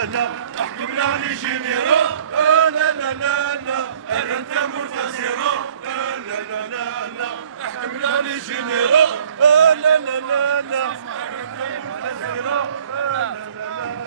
لا احكمنا لجنيرو لا لا لا لا أنت مرتزرو لا لا لا لا لا احكمنا لجنيرو لا لا لا لا أنت مرتزرو لا لا لا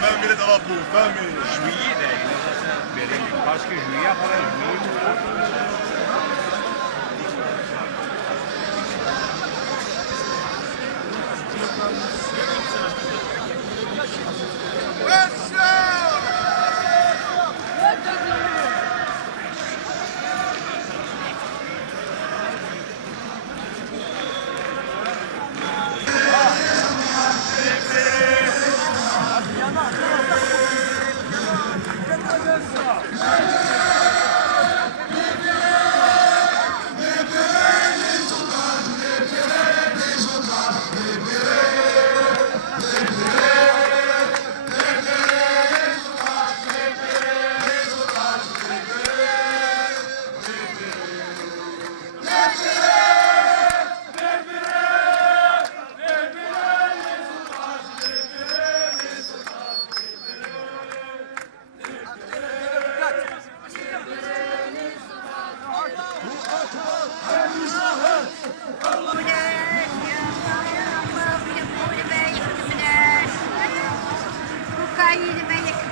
Famille est dans la peau, famille. Juillet, parce que juillet, après juillet,